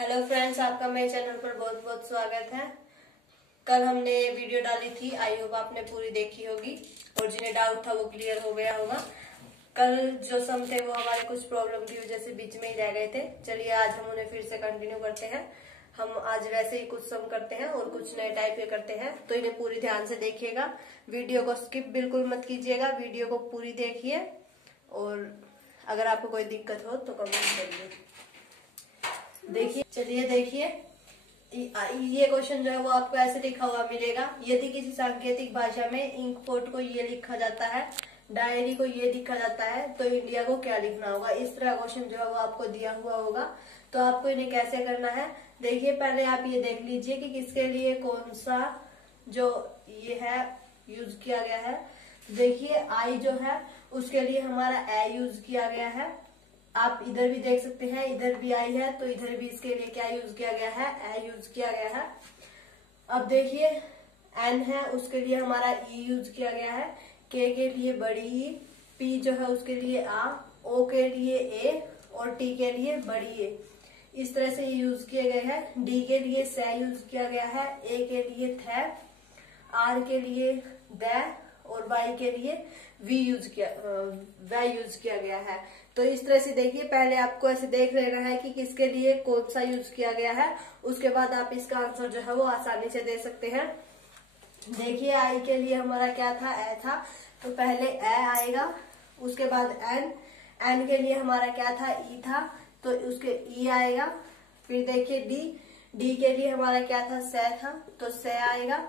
Hello friends, आपका मेरे channel पर बहुत बहुत स्वागत है। कल हमने वीडियो डाली थी, आई होप आपने पूरी देखी होगी और जिन्हें डाउट था वो क्लियर हो गया होगा। कल जो सम थे वो हमारे कुछ प्रॉब्लम की वजह से बीच में ही रह गए थे। चलिए आज हम उन्हें फिर से कंटिन्यू करते हैं। हम आज वैसे ही कुछ सम करते हैं और कुछ नए टाइप के करते हैं, तो इन्हें पूरी ध्यान से देखिएगा। वीडियो को स्किप बिल्कुल मत कीजिएगा, वीडियो को पूरी देखिए और अगर आपको कोई दिक्कत हो तो कमेंट करिए। देखिए, चलिए देखिए, ये क्वेश्चन जो है वो आपको ऐसे लिखा हुआ मिलेगा। यदि किसी सांकेतिक भाषा में इंक पोर्ट को ये लिखा जाता है, डायरी को ये लिखा जाता है, तो इंडिया को क्या लिखना होगा। इस तरह क्वेश्चन जो है वो आपको दिया हुआ होगा। तो आपको इन्हें कैसे करना है, देखिए पहले आप ये देख लीजिए कि किसके लिए कौन सा जो ये है यूज किया गया है। देखिए आई जो है उसके लिए हमारा ए यूज किया गया है। आप इधर भी देख सकते हैं, इधर भी आई है तो इधर भी इसके लिए क्या यूज किया गया है, ए यूज किया गया है। अब देखिए एन है, उसके लिए हमारा ई यूज किया गया है। के लिए बड़ी ई, पी जो है उसके लिए आ, ओ के लिए ए और टी के लिए बड़ी ए। इस तरह से यूज किए गए हैं। डी के लिए से यूज किया गया है, ए के लिए थे, आर के लिए द और वाई के लिए वी यूज किया गया है। तो इस तरह से देखिए, पहले आपको ऐसे देख लेना है कि किसके लिए कौन सा यूज किया गया है, उसके बाद आप इसका आंसर जो है वो आसानी से दे सकते हैं। देखिए आई के लिए हमारा क्या था, ए था, तो पहले ए आएगा, उसके बाद एन, एन के लिए हमारा क्या था, ई था, तो उसके ई आएगा। फिर देखिए डी, डी के लिए हमारा क्या था, से था, तो से आएगा।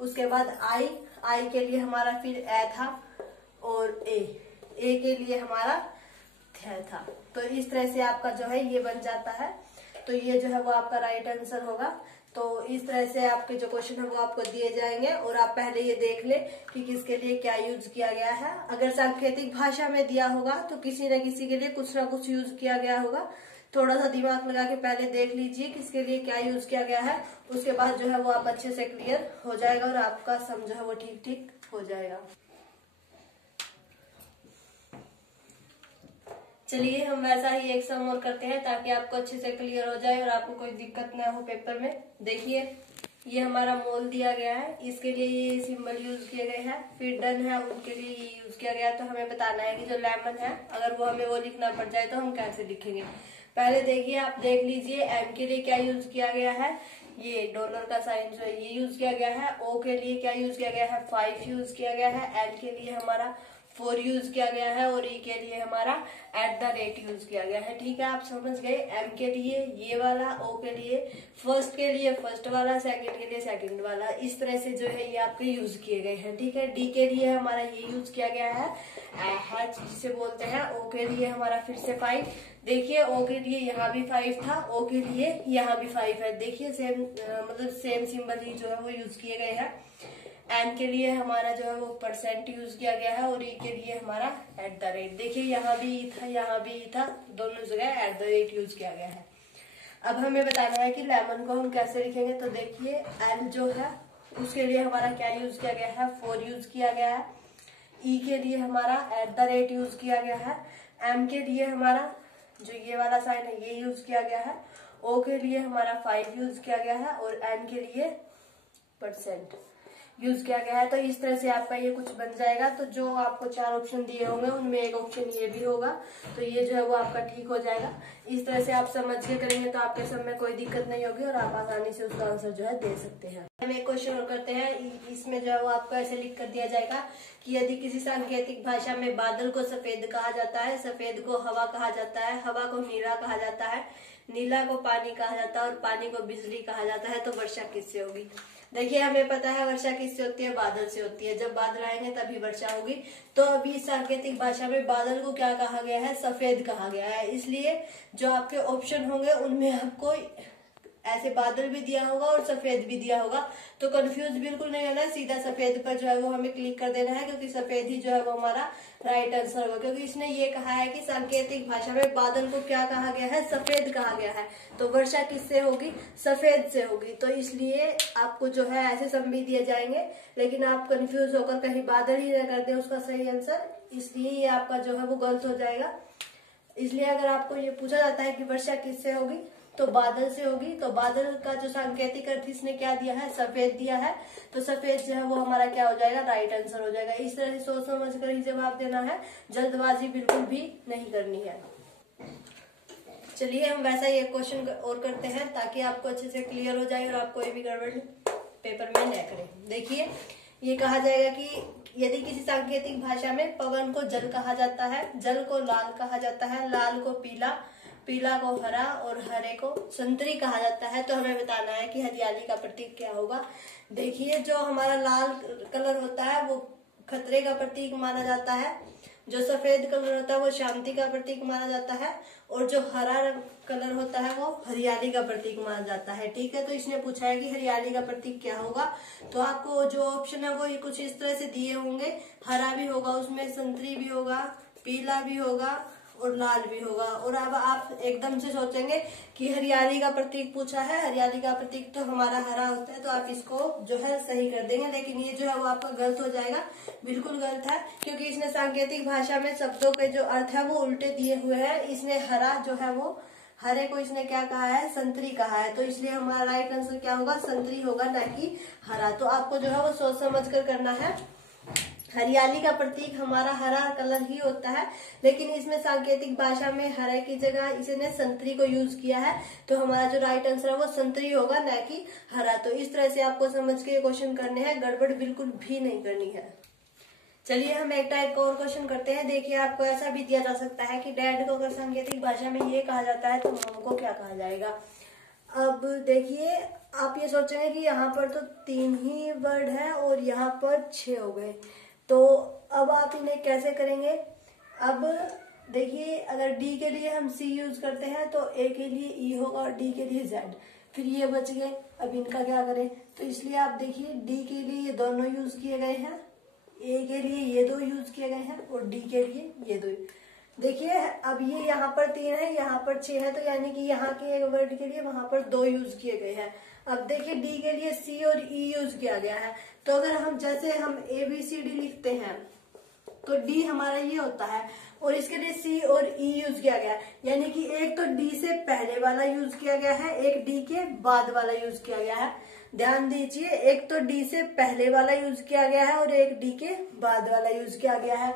उसके बाद आई, आई के लिए हमारा फिर ए था और ए के लिए हमारा थे था। तो इस तरह से आपका जो है ये बन जाता है। तो ये जो है वो आपका राइट आंसर होगा। तो इस तरह से आपके जो क्वेश्चन है वो आपको दिए जाएंगे और आप पहले ये देख ले कि किसके लिए क्या यूज किया गया है। अगर सांकेतिक भाषा में दिया होगा तो किसी न किसी के लिए कुछ ना कुछ यूज किया गया होगा। थोड़ा सा दिमाग लगा के पहले देख लीजिए किसके लिए क्या यूज किया गया है, उसके बाद जो है वो आप अच्छे से क्लियर हो जाएगा और आपका सम जो है वो ठीक ठीक हो जाएगा। चलिए हम वैसा ही एक सम और करते हैं ताकि आपको अच्छे से क्लियर हो जाए और आपको कोई दिक्कत ना हो पेपर में। देखिए ये हमारा मोल दिया गया है, इसके लिए ये सिंबल यूज किए गए हैं। फिर डन है, उनके लिए ये यूज किया गया है। तो हमें बताना है कि जो लेमन है अगर वो हमें वो लिखना पड़ जाए तो हम कैसे लिखेंगे। पहले देखिए आप देख लीजिए एम के लिए क्या यूज किया गया है, ये डॉलर का साइन जो है ये यूज किया गया है। ओ के लिए क्या यूज किया गया है, 5 यूज किया गया है। एल के लिए हमारा 4 यूज किया गया है और ई के लिए हमारा @ यूज किया गया है। ठीक है, आप समझ गए। एम के लिए ये वाला, ओ के लिए फर्स्ट के लिए फर्स्ट वाला, सेकंड के लिए सेकंड वाला, इस तरह से जो है ये आपके यूज किए गए हैं। ठीक है, डी के लिए हमारा ये यूज किया गया है हैच जिसे बोलते हैं। ओ के लिए हमारा फिर से 5। देखिए ओ के लिए यहाँ भी 5 था, ओ के लिए यहाँ भी 5 है। देखिए सेम मतलब सेम सिंबल ही जो है वो यूज किए गए हैं। एन के लिए हमारा जो है वो % यूज किया गया है और ई के लिए हमारा @ देखिए यहाँ भी ई था, यहाँ भी ई था, दोनों जगह @ यूज किया गया है। अब हमें बताना है कि लेमन को हम कैसे लिखेंगे। तो देखिए एल जो है उसके लिए हमारा क्या यूज किया गया है, 4 यूज किया गया है। ई के लिए हमारा @ यूज किया गया है। एम के लिए हमारा जो ये वाला साइन है ये यूज किया गया है। ओ के लिए हमारा 5 यूज किया गया है और एन के लिए % यूज किया गया है। तो इस तरह से आपका ये कुछ बन जाएगा। तो जो आपको 4 ऑप्शन दिए होंगे उनमें एक ऑप्शन ये भी होगा, तो ये जो है वो आपका ठीक हो जाएगा। इस तरह से आप समझ के करेंगे तो आपके सब में कोई दिक्कत नहीं होगी और आप आसानी से उसका आंसर जो है दे सकते हैं। हम एक क्वेश्चन और करते हैं। इसमें जो है वो आपको ऐसे लिख कर दिया जाएगा कि यदि किसी सांकेतिक भाषा में बादल को सफेद कहा जाता है, सफेद को हवा कहा जाता है, हवा को नीला कहा जाता है, नीला को पानी कहा जाता है और पानी को बिजली कहा जाता है, तो वर्षा किससे होगी। देखिए हमें पता है वर्षा किससे होती है, बादल से होती है। जब बादल आएंगे तभी वर्षा होगी। तो अभी सांकेतिक भाषा में बादल को क्या कहा गया है, सफेद कहा गया है। इसलिए जो आपके ऑप्शन होंगे उनमें आपको ऐसे बादल भी दिया होगा और सफेद भी दिया होगा। तो कंफ्यूज बिल्कुल नहीं होना है, सीधा सफेद पर जो है वो हमें क्लिक कर देना है, क्योंकि सफेद ही जो है वो हमारा राइट आंसर होगा। क्योंकि इसने ये कहा है कि सांकेतिक भाषा में बादल को क्या कहा गया है, सफेद कहा गया है। तो वर्षा किससे होगी, सफेद से होगी। तो इसलिए आपको जो है ऐसे सम भी दिए जाएंगे, लेकिन आप कंफ्यूज होकर कहीं बादल ही न कर दे उसका सही आंसर, इसलिए ये आपका जो है वो गलत हो जाएगा। इसलिए अगर आपको ये पूछा जाता है कि वर्षा किससे होगी तो बादल से होगी। तो बादल का जो सांकेतिक अर्थ इसने क्या दिया है, सफेद दिया है। तो सफेद जो है वो हमारा क्या हो जाएगा, राइट आंसर हो जाएगा। इस तरह से सोच समझ कर ही जवाब देना है, जल्दबाजी बिल्कुल भी नहीं करनी है। चलिए हम वैसा ही एक क्वेश्चन और करते हैं ताकि आपको अच्छे से क्लियर हो जाए और आप कोई भी गड़बड़ पेपर में न करें। देखिए ये कहा जाएगा कि यदि किसी सांकेतिक भाषा में पवन को जल कहा जाता है, जल को लाल कहा जाता है, लाल को पीला, पीला को हरा और हरे को संतरी कहा जाता है, तो हमें बताना है कि हरियाली का प्रतीक क्या होगा। देखिए जो हमारा लाल कलर होता है वो खतरे का प्रतीक माना जाता है, जो सफेद कलर होता है वो शांति का प्रतीक माना जाता है, और जो हरा कलर होता है वो हरियाली का प्रतीक माना जाता है। ठीक है, तो इसने पूछा है कि हरियाली का प्रतीक क्या होगा। तो आपको जो ऑप्शन है वो कुछ इस तरह से दिए होंगे, हरा भी होगा उसमें, संतरी भी होगा, पीला भी होगा और लाल भी होगा। और अब आप एकदम से सोचेंगे कि हरियाली का प्रतीक पूछा है, हरियाली का प्रतीक तो हमारा हरा होता है, तो आप इसको जो है सही कर देंगे। लेकिन ये जो है वो आपका गलत हो जाएगा, बिल्कुल गलत है, क्योंकि इसने सांकेतिक भाषा में शब्दों के जो अर्थ है वो उल्टे दिए हुए हैं। इसने हरा जो है वो, हरे को इसने क्या कहा है, संतरी कहा है, तो इसलिए हमारा राइट आंसर क्या होगा, संतरी होगा, ना कि हरा। तो आपको जो है वो सोच समझ कर करना है। हरियाली का प्रतीक हमारा हरा कलर ही होता है, लेकिन इसमें सांकेतिक भाषा में हरे की जगह इसने संतरी को यूज किया है, तो हमारा जो राइट आंसर है वो संतरी होगा, ना कि हरा। तो इस तरह से आपको समझ के क्वेश्चन करने हैं, गड़बड़ बिल्कुल भी नहीं करनी है। चलिए हम एक टाइप का और क्वेश्चन करते हैं। देखिए आपको ऐसा भी दिया जा सकता है कि डैड को अगर सांकेतिक भाषा में ये कहा जाता है तो मॉम को क्या कहा जाएगा। अब देखिए आप ये सोचेंगे कि यहाँ पर तो 3 ही वर्ड है और यहाँ पर 6 हो गए, तो अब आप इन्हें कैसे करेंगे। अब देखिए अगर डी के लिए हम सी यूज करते हैं तो ए के लिए ई होगा और डी के लिए जेड, फिर ये बच गए। अब इनका क्या करें, तो इसलिए आप देखिए डी के लिए ये दोनों यूज किए गए हैं, ए के लिए ये 2 यूज किए गए हैं और डी के लिए ये 2। देखिए अब ये यहाँ पर 3 है, यहाँ पर 6 है, तो यानी कि यहाँ के एक वर्ड के लिए वहां पर 2 यूज किए गए हैं। अब देखिए डी के लिए सी और ई यूज किया गया है, तो अगर हम जैसे हम ABCD लिखते हैं तो डी हमारा ये होता है और इसके लिए सी और ई यूज किया गया, यानी कि एक तो डी से पहले वाला यूज किया गया है, एक डी के बाद वाला यूज किया गया है। ध्यान दीजिए, एक तो डी से पहले वाला यूज किया गया है और एक डी के बाद वाला यूज किया गया है।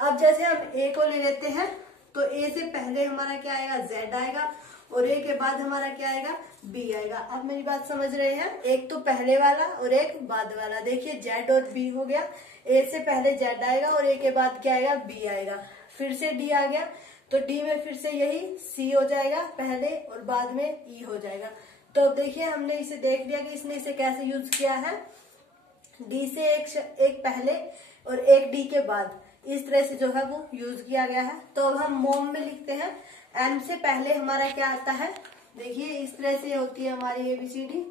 अब जैसे हम ए को ले लेते हैं तो ए से पहले हमारा क्या आएगा, जेड आएगा, और ए के बाद हमारा क्या आएगा, बी आएगा। अब मेरी बात समझ रहे हैं, एक तो पहले वाला और एक बाद वाला। देखिए जेड और बी हो गया, ए से पहले जेड आएगा और ए के बाद क्या आएगा, बी आएगा। फिर से डी आ गया, तो डी में फिर से यही सी हो जाएगा पहले और बाद में ई हो जाएगा। तो देखिए हमने इसे देख लिया कि इसने इसे कैसे यूज किया है, डी से एक पहले और एक डी के बाद, इस तरह से जो है वो यूज किया गया है। तो अब हम मोम में लिखते हैं, एम से पहले हमारा क्या आता है, देखिए इस तरह से होती है हमारी ABCD,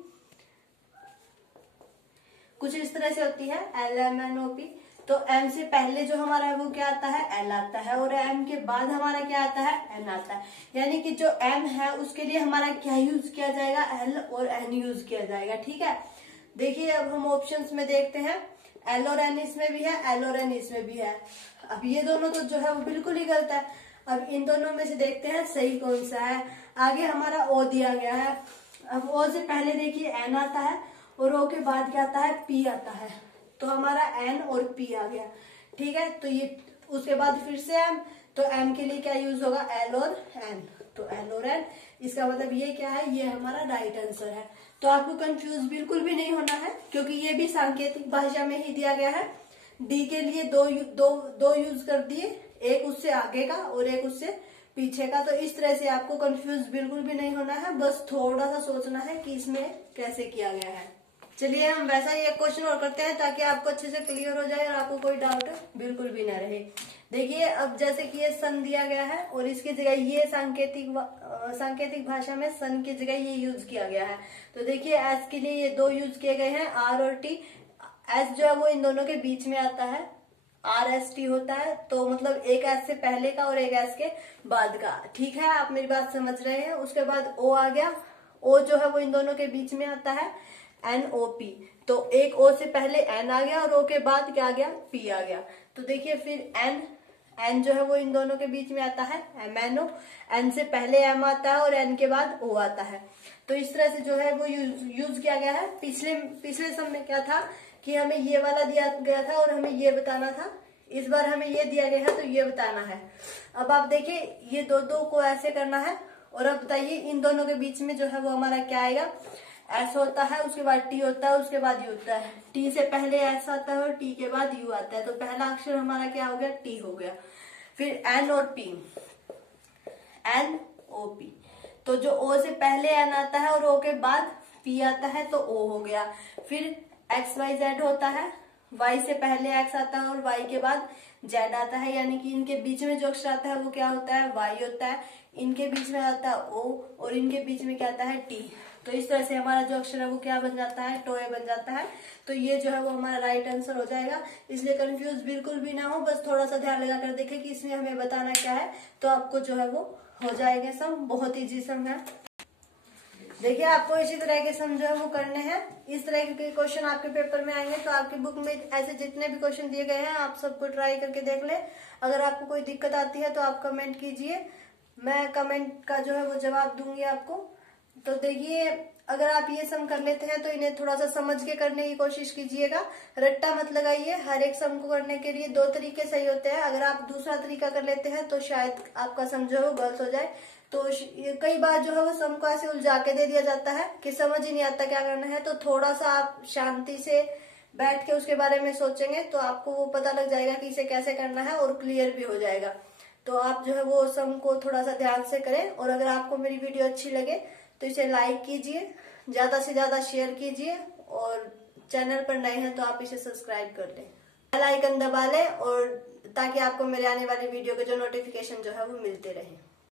कुछ इस तरह से होती है LMNOP। तो एम से पहले जो हमारा है वो क्या आता है, एल आता है, और एम के बाद हमारा क्या आता है, एन आता है। यानी कि जो एम है उसके लिए हमारा क्या यूज किया जाएगा, एल और एन यूज किया जाएगा। ठीक है, देखिए अब हम ऑप्शंस में देखते हैं, एल और एन इसमें भी है, एल और एन इसमें भी है। अब ये दोनों तो जो है वो बिल्कुल ही गलत है। अब इन दोनों में से देखते हैं सही कौन सा है। आगे हमारा ओ दिया गया है, अब ओ से पहले देखिए एन आता है और ओ के बाद क्या आता है, पी आता है, तो हमारा एन और पी आ गया। ठीक है, तो ये उसके बाद फिर से एम, तो एम के लिए क्या यूज होगा, एल और एन, तो एल और एन, इसका मतलब ये क्या है, ये हमारा राइट आंसर है। तो आपको कंफ्यूज बिल्कुल भी नहीं होना है, क्योंकि ये भी सांकेतिक भाषा में ही दिया गया है। डी के लिए दो यूज कर दिए, एक उससे आगे का और एक उससे पीछे का। तो इस तरह से आपको कंफ्यूज बिल्कुल भी नहीं होना है, बस थोड़ा सा सोचना है कि इसमें कैसे किया गया है। चलिए हम वैसा ही एक क्वेश्चन और करते हैं ताकि आपको अच्छे से क्लियर हो जाए और आपको कोई डाउट बिल्कुल भी ना रहे। देखिए अब जैसे कि ये सन दिया गया है और इसकी जगह ये सांकेतिक भाषा में सन की जगह ये यूज किया गया है। तो देखिए एस के लिए ये 2 यूज किए गए हैं, आर और टी। एस जो है वो इन दोनों के बीच में आता है, RST होता है, तो मतलब एक एस से पहले का और एक एस के बाद का। ठीक है, आप मेरी बात समझ रहे हैं। उसके बाद ओ आ गया, ओ जो है वो इन दोनों के बीच में आता है, NOP। तो एक ओ से पहले एन आ गया और ओ के बाद क्या आ गया, पी आ गया। तो देखिए फिर एन जो है वो इन दोनों के बीच में आता है, MnO। एन से पहले एम आता है और एन के बाद ओ आता है। तो इस तरह से जो है वो यूज किया गया है। पिछले सम में क्या था कि हमें ये वाला दिया गया था और हमें ये बताना था। इस बार हमें ये दिया गया है तो ये बताना है। अब आप देखिए ये दो को ऐसे करना है और अब बताइए इन दोनों के बीच में जो है वो हमारा क्या आएगा। एस होता है, उसके बाद टी होता है, उसके बाद यू होता है। टी से पहले एस आता है और टी के बाद यू आता है। तो पहला अक्षर हमारा क्या हो गया, टी हो गया। फिर एन और पी, एन ओ पी। तो जो ओ से पहले एन आता है और ओ के बाद पी आता है तो ओ हो गया। फिर एक्स वाई जेड होता है, वाई से पहले एक्स आता है और वाई के बाद जेड आता है, यानी कि इनके बीच में जो अक्षर आता है वो क्या होता है, वाई होता है। इनके बीच में आता है ओ और इनके बीच में क्या आता है, टी। तो इस तरह से हमारा जो अक्षर है वो क्या बन जाता है, टोए बन जाता है। तो ये जो है वो हमारा राइट आंसर हो जाएगा। इसलिए कंफ्यूज बिल्कुल भी ना हो, बस थोड़ा सा ध्यान लगा कर देखें कि इसमें हमें बताना क्या है, तो आपको जो है वो हो जाएगा सम। बहुत इजी सम है। देखिए आपको इसी तरह के सम जो है वो करने हैं। इस तरह के क्वेश्चन आपके पेपर में आएंगे, तो आपकी बुक में ऐसे जितने भी क्वेश्चन दिए गए हैं आप सबको ट्राई करके देख ले। अगर आपको कोई दिक्कत आती है तो आप कमेंट कीजिए, मैं कमेंट का जो है वो जवाब दूंगी आपको। तो देखिए अगर आप ये सम कर लेते हैं तो इन्हें थोड़ा सा समझ के करने की कोशिश कीजिएगा, रट्टा मत लगाइए। हर एक सम को करने के लिए दो तरीके सही होते हैं। अगर आप दूसरा तरीका कर लेते हैं तो शायद आपका सम जो है वो गलत हो जाए। तो कई बार जो है वो सम को ऐसे उलझा के दे दिया जाता है कि समझ ही नहीं आता क्या करना है। तो थोड़ा सा आप शांति से बैठ के उसके बारे में सोचेंगे तो आपको वो पता लग जाएगा कि इसे कैसे करना है और क्लियर भी हो जाएगा। तो आप जो है वो सम को थोड़ा सा ध्यान से करें। और अगर आपको मेरी वीडियो अच्छी लगे तो इसे लाइक कीजिए, ज्यादा से ज्यादा शेयर कीजिए, और चैनल पर नए हैं तो आप इसे सब्सक्राइब कर लें, बेल आइकन दबा लें, और ताकि आपको मेरे आने वाली वीडियो के जो नोटिफिकेशन जो है वो मिलते रहे।